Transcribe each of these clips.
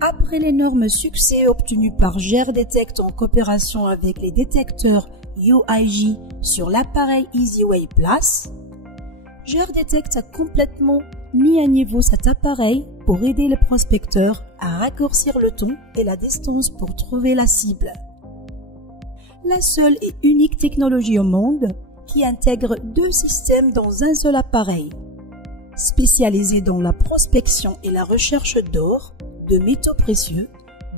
Après l'énorme succès obtenu par GearDetect en coopération avec les détecteurs UIJ sur l'appareil EasyWay Plus, GearDetect a complètement mis à niveau cet appareil pour aider les prospecteurs à raccourcir le temps et la distance pour trouver la cible. La seule et unique technologie au monde qui intègre deux systèmes dans un seul appareil, spécialisé dans la prospection et la recherche d'or, de métaux précieux,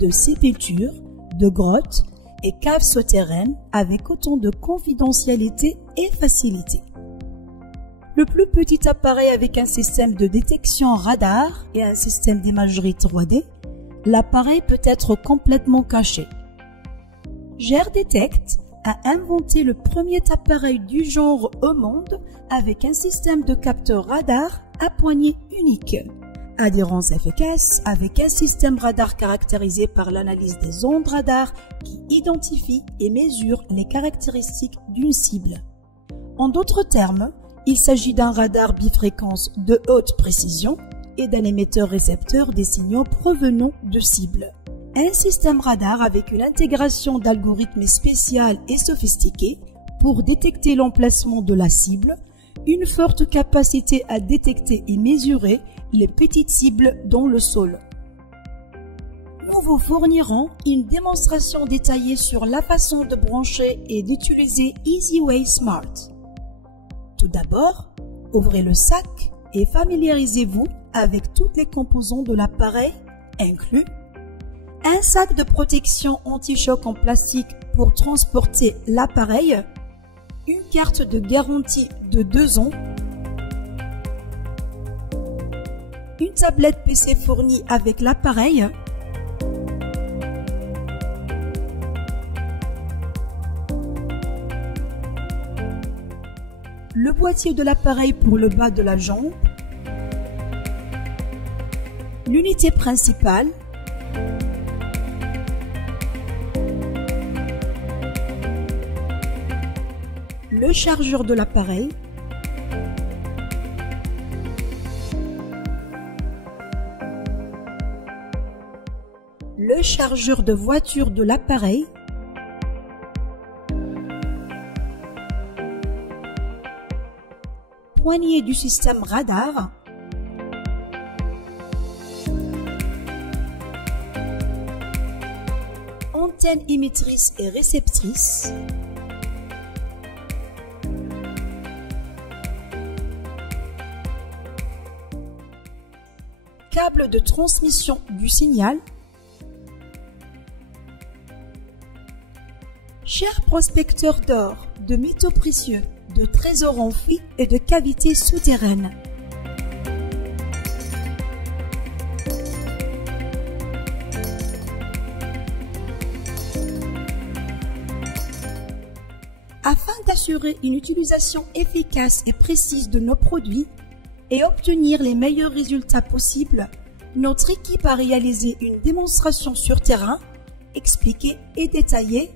de sépultures, de grottes et caves souterraines avec autant de confidentialité et facilité. Le plus petit appareil avec un système de détection radar et un système d'imagerie 3D, l'appareil peut être complètement caché. GearDetect a inventé le premier appareil du genre au monde avec un système de capteur radar à poignée unique. Adhérence efficace avec un système radar caractérisé par l'analyse des ondes radar qui identifie et mesure les caractéristiques d'une cible. En d'autres termes, il s'agit d'un radar bifréquence de haute précision et d'un émetteur-récepteur des signaux provenant de cibles. Un système radar avec une intégration d'algorithmes spéciaux et sophistiqués pour détecter l'emplacement de la cible, une forte capacité à détecter et mesurer les petites cibles dans le sol. Nous vous fournirons une démonstration détaillée sur la façon de brancher et d'utiliser EasyWay Smart. Tout d'abord, ouvrez le sac et familiarisez-vous avec toutes les composants de l'appareil, inclus un sac de protection anti-choc en plastique pour transporter l'appareil, une carte de garantie de 2 ans, une tablette PC fournie avec l'appareil, le boîtier de l'appareil pour le bas de la jambe, l'unité principale, le chargeur de l'appareil, le chargeur de voiture de l'appareil, poignée du système radar, antenne émettrice et réceptrice, câble de transmission du signal. Chers prospecteurs d'or, de métaux précieux, de trésors enfouis et de cavités souterraines, afin d'assurer une utilisation efficace et précise de nos produits et obtenir les meilleurs résultats possibles, notre équipe a réalisé une démonstration sur terrain, expliquée et détaillée,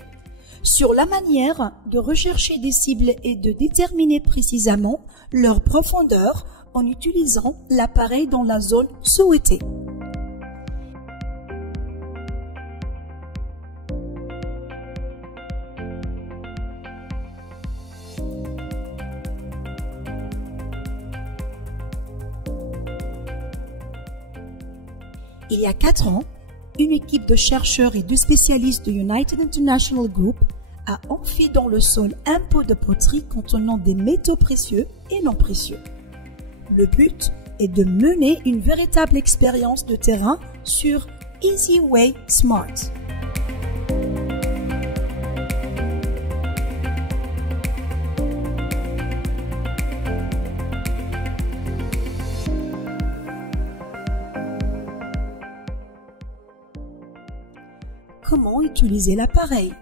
sur la manière de rechercher des cibles et de déterminer précisément leur profondeur en utilisant l'appareil dans la zone souhaitée. Il y a 4 ans, une équipe de chercheurs et de spécialistes de United International Group a enfoui dans le sol un pot de poterie contenant des métaux précieux et non précieux. Le but est de mener une véritable expérience de terrain sur EasyWay Smart. Comment utiliser l'appareil?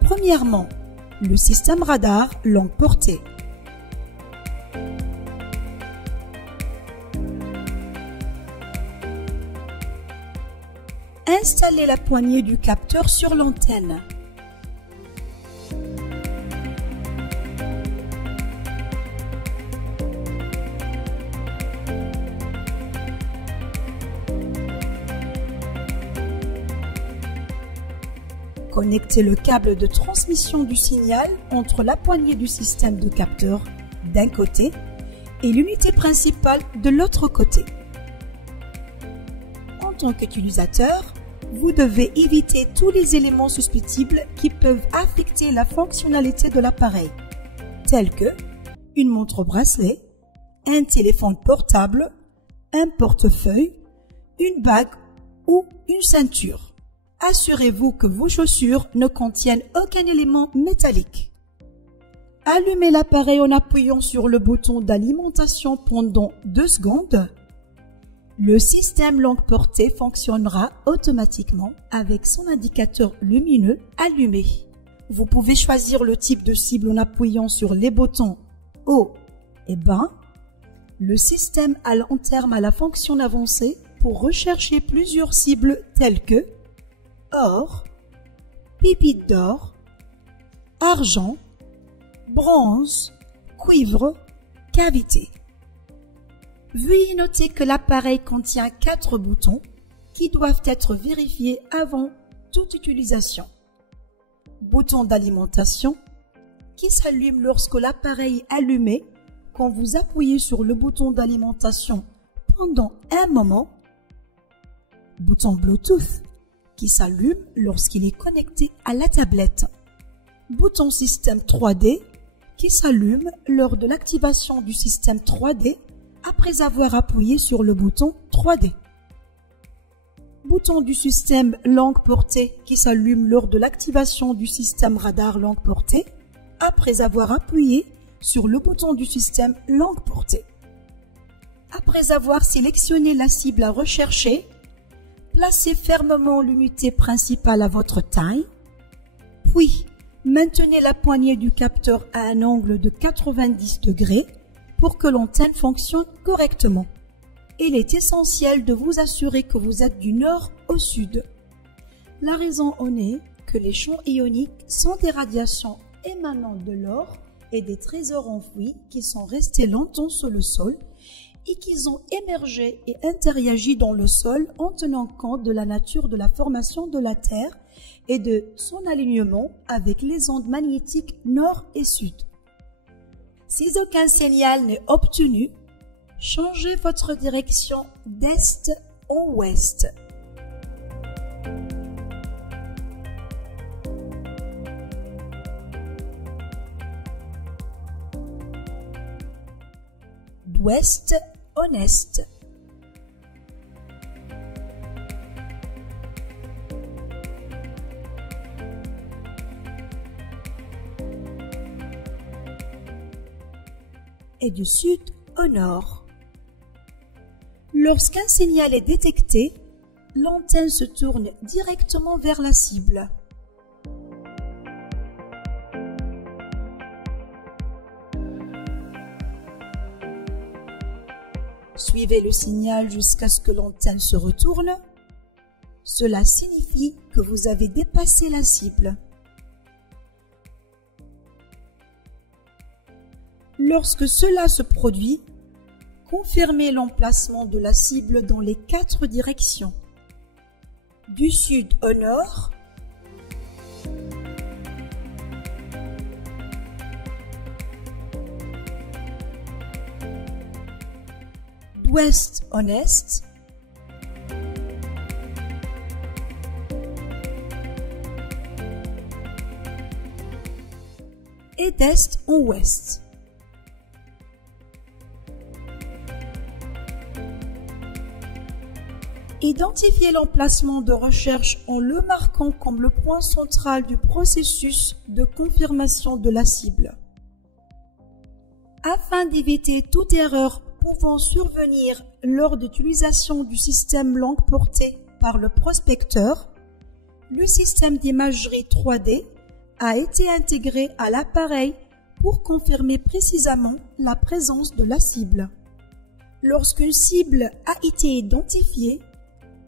Premièrement, le système radar longue portée. Installez la poignée du capteur sur l'antenne. Connectez le câble de transmission du signal entre la poignée du système de capteur d'un côté et l'unité principale de l'autre côté. En tant qu'utilisateur, vous devez éviter tous les éléments susceptibles qui peuvent affecter la fonctionnalité de l'appareil, tels que une montre bracelet, un téléphone portable, un portefeuille, une bague ou une ceinture. Assurez-vous que vos chaussures ne contiennent aucun élément métallique. Allumez l'appareil en appuyant sur le bouton d'alimentation pendant 2 secondes. Le système longue portée fonctionnera automatiquement avec son indicateur lumineux allumé. Vous pouvez choisir le type de cible en appuyant sur les boutons haut et bas. Le système à long terme a la fonction avancée pour rechercher plusieurs cibles telles que or, pépites d'or, argent, bronze, cuivre, cavité. Veuillez noter que l'appareil contient 4 boutons qui doivent être vérifiés avant toute utilisation. Bouton d'alimentation qui s'allume lorsque l'appareil est allumé quand vous appuyez sur le bouton d'alimentation pendant un moment. Bouton Bluetooth qui s'allume lorsqu'il est connecté à la tablette. Bouton système 3D qui s'allume lors de l'activation du système 3D après avoir appuyé sur le bouton 3D. Bouton du système longue portée qui s'allume lors de l'activation du système radar longue portée après avoir appuyé sur le bouton du système longue portée. Après avoir sélectionné la cible à rechercher, placez fermement l'unité principale à votre taille, puis maintenez la poignée du capteur à un angle de 90 degrés pour que l'antenne fonctionne correctement. Il est essentiel de vous assurer que vous êtes du nord au sud. La raison en est que les champs ioniques sont des radiations émanant de l'or et des trésors enfouis qui sont restés longtemps sous le sol et qui ont émergé et interagi dans le sol en tenant compte de la nature de la formation de la Terre et de son alignement avec les ondes magnétiques nord et sud. Si aucun signal n'est obtenu, changez votre direction d'est en ouest. D'ouest en est. Et du sud au nord. Lorsqu'un signal est détecté, l'antenne se tourne directement vers la cible. Suivez le signal jusqu'à ce que l'antenne se retourne. Cela signifie que vous avez dépassé la cible. Lorsque cela se produit, confirmez l'emplacement de la cible dans les 4 directions. Du sud au nord, d'ouest en est, et d'est en ouest. Identifiez l'emplacement de recherche en le marquant comme le point central du processus de confirmation de la cible. Afin d'éviter toute erreur pouvant survenir lors d'utilisation du système longue portée par le prospecteur, le système d'imagerie 3D a été intégré à l'appareil pour confirmer précisément la présence de la cible. Lorsqu'une cible a été identifiée,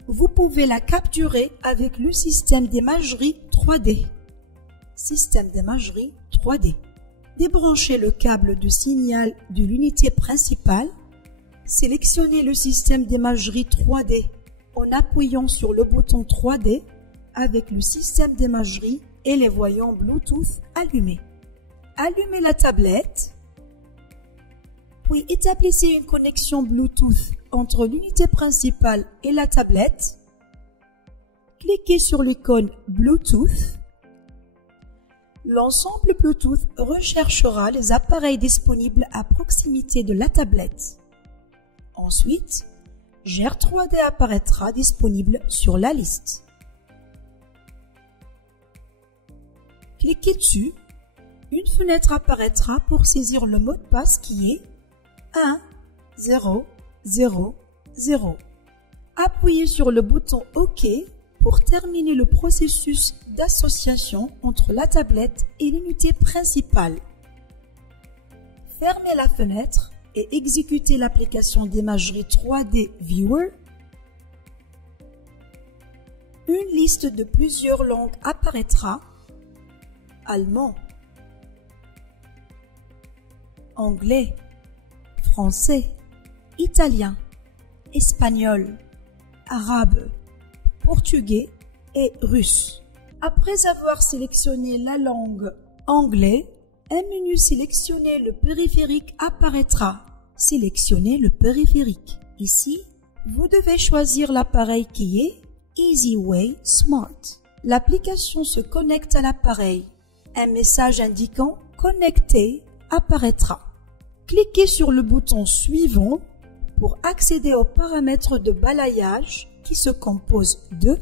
vous pouvez la capturer avec le système d'imagerie 3D. Système d'imagerie 3D. Débranchez le câble de signal de l'unité principale. Sélectionnez le système d'imagerie 3D en appuyant sur le bouton 3D, avec le système d'imagerie et les voyants Bluetooth allumés. Allumez la tablette, puis établissez une connexion Bluetooth entre l'unité principale et la tablette. Cliquez sur l'icône Bluetooth. L'ensemble Bluetooth recherchera les appareils disponibles à proximité de la tablette. Ensuite, GR 3D apparaîtra disponible sur la liste. Cliquez dessus. Une fenêtre apparaîtra pour saisir le mot de passe qui est 1 0 0 0. Appuyez sur le bouton OK pour terminer le processus d'association entre la tablette et l'unité principale. Fermez la fenêtre et exécutez l'application d'imagerie 3D Viewer. Une liste de plusieurs langues apparaîtra: allemand, anglais, français, italien, espagnol, arabe, portugais et russe. Après avoir sélectionné la langue anglais, un menu sélectionné le périphérique apparaîtra. Sélectionnez le périphérique. Ici, vous devez choisir l'appareil qui est EasyWay Smart. L'application se connecte à l'appareil. Un message indiquant « Connecté » apparaîtra. Cliquez sur le bouton suivant pour accéder aux paramètres de balayage qui se composent de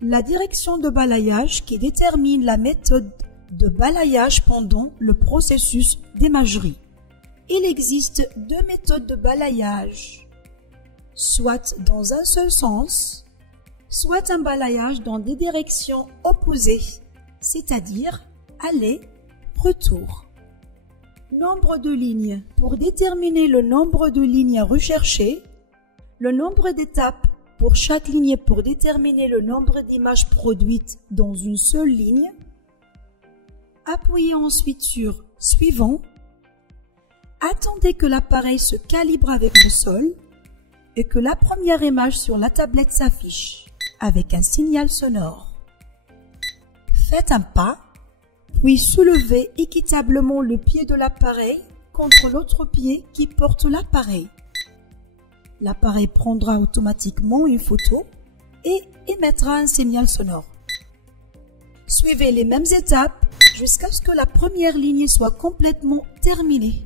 la direction de balayage qui détermine la méthode de balayage pendant le processus d'imagerie. Il existe deux méthodes de balayage, soit dans un seul sens, soit un balayage dans des directions opposées, c'est-à-dire aller, retour. Nombre de lignes. Pour déterminer le nombre de lignes à rechercher, le nombre d'étapes pour chaque ligne pour déterminer le nombre d'images produites dans une seule ligne. Appuyez ensuite sur « Suivant ». Attendez que l'appareil se calibre avec le sol et que la première image sur la tablette s'affiche avec un signal sonore. Faites un pas, puis soulevez équitablement le pied de l'appareil contre l'autre pied qui porte l'appareil. L'appareil prendra automatiquement une photo et émettra un signal sonore. Suivez les mêmes étapes jusqu'à ce que la première ligne soit complètement terminée.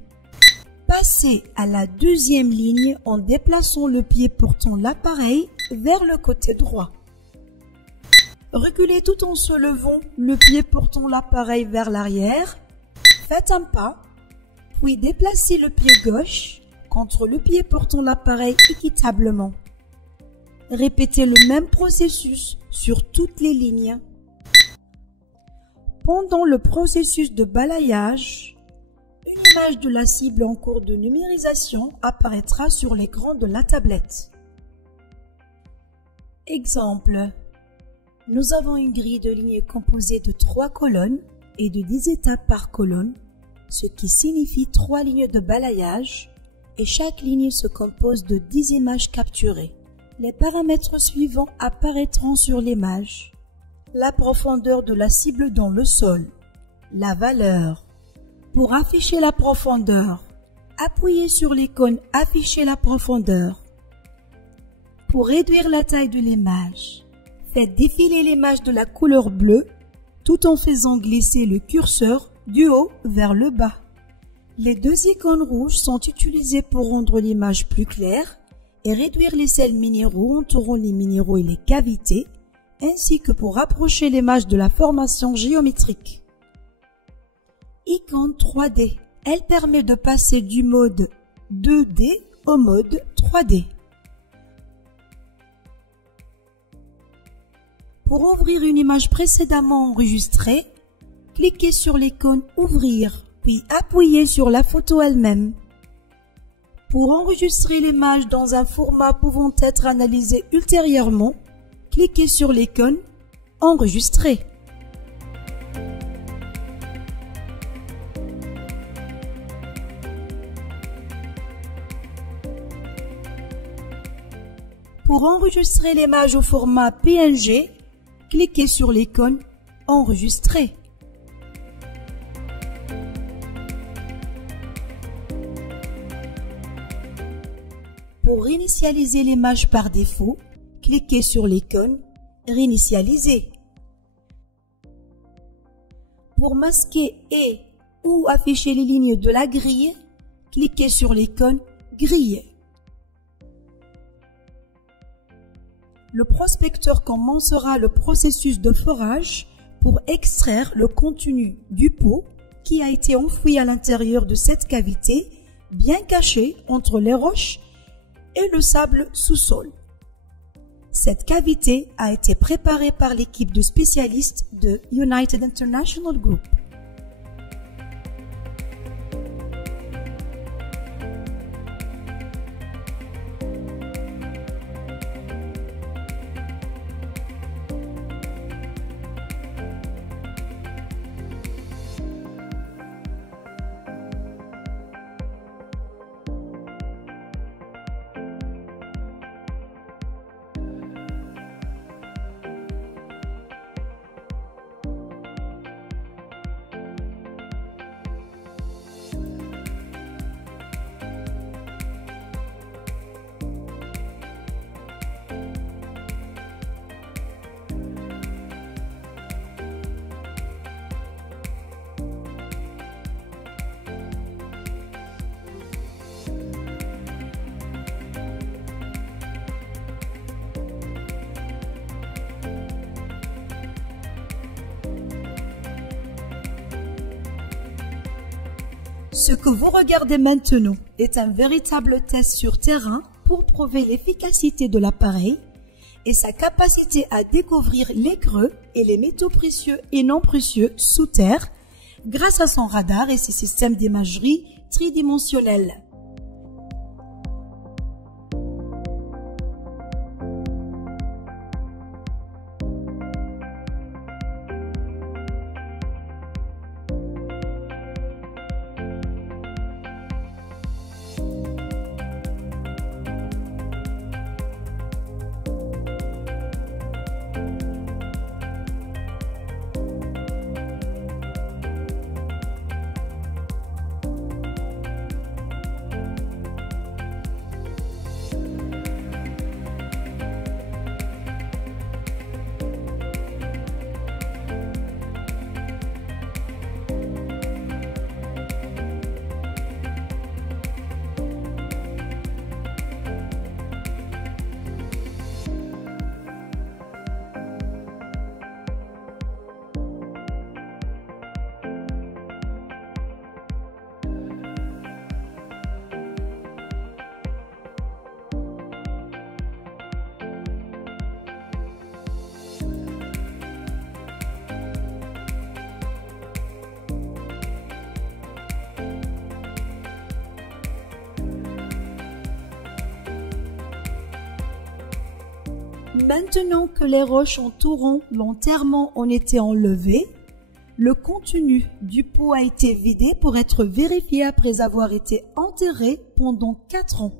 Passez à la deuxième ligne en déplaçant le pied portant l'appareil vers le côté droit. Reculez tout en soulevant le pied portant l'appareil vers l'arrière. Faites un pas, puis déplacez le pied gauche contre le pied portant l'appareil équitablement. Répétez le même processus sur toutes les lignes. Pendant le processus de balayage, une image de la cible en cours de numérisation apparaîtra sur l'écran de la tablette. Exemple. Nous avons une grille de lignes composée de 3 colonnes et de 10 étapes par colonne, ce qui signifie 3 lignes de balayage, et chaque ligne se compose de 10 images capturées. Les paramètres suivants apparaîtront sur l'image. La profondeur de la cible dans le sol. La valeur. Pour afficher la profondeur, appuyez sur l'icône « Afficher la profondeur ». Pour réduire la taille de l'image, faites défiler l'image de la couleur bleue tout en faisant glisser le curseur du haut vers le bas. Les deux icônes rouges sont utilisées pour rendre l'image plus claire et réduire les sels minéraux entourant les minéraux et les cavités, ainsi que pour rapprocher l'image de la formation géométrique. Icône 3D. Elle permet de passer du mode 2D au mode 3D. Pour ouvrir une image précédemment enregistrée, cliquez sur l'icône « Ouvrir », puis appuyez sur la photo elle-même. Pour enregistrer l'image dans un format pouvant être analysé ultérieurement, cliquez sur l'icône « Enregistrer ». Pour enregistrer l'image au format PNG, cliquez sur l'icône « Enregistrer ». Pour réinitialiser l'image par défaut, cliquez sur l'icône « Réinitialiser ». Pour masquer ou afficher les lignes de la grille, cliquez sur l'icône « Grille ». Le prospecteur commencera le processus de forage pour extraire le contenu du pot qui a été enfoui à l'intérieur de cette cavité, bien cachée entre les roches et le sable sous-sol. Cette cavité a été préparée par l'équipe de spécialistes de United International Group. Ce que vous regardez maintenant est un véritable test sur terrain pour prouver l'efficacité de l'appareil et sa capacité à découvrir les creux et les métaux précieux et non précieux sous terre grâce à son radar et ses systèmes d'imagerie tridimensionnelle. Maintenant que les roches entourant l'enterrement ont été enlevées, le contenu du pot a été vidé pour être vérifié après avoir été enterré pendant 4 ans.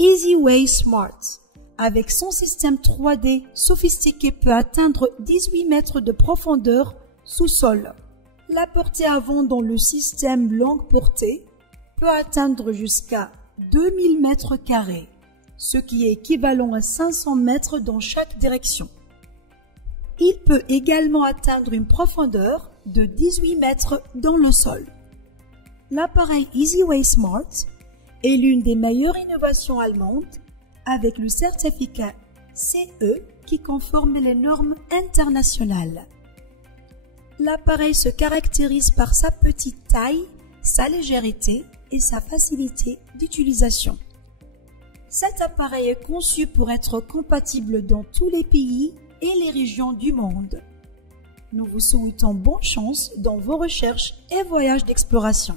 EasyWay Smart, avec son système 3D sophistiqué, peut atteindre 18 mètres de profondeur sous-sol. La portée avant dans le système longue portée peut atteindre jusqu'à 2000 mètres carrés, ce qui est équivalent à 500 mètres dans chaque direction. Il peut également atteindre une profondeur de 18 mètres dans le sol. L'appareil EasyWay Smart est l'une des meilleures innovations allemandes avec le certificat CE qui conforme les normes internationales. L'appareil se caractérise par sa petite taille, sa légèreté et sa facilité d'utilisation. Cet appareil est conçu pour être compatible dans tous les pays et les régions du monde. Nous vous souhaitons bonne chance dans vos recherches et voyages d'exploration.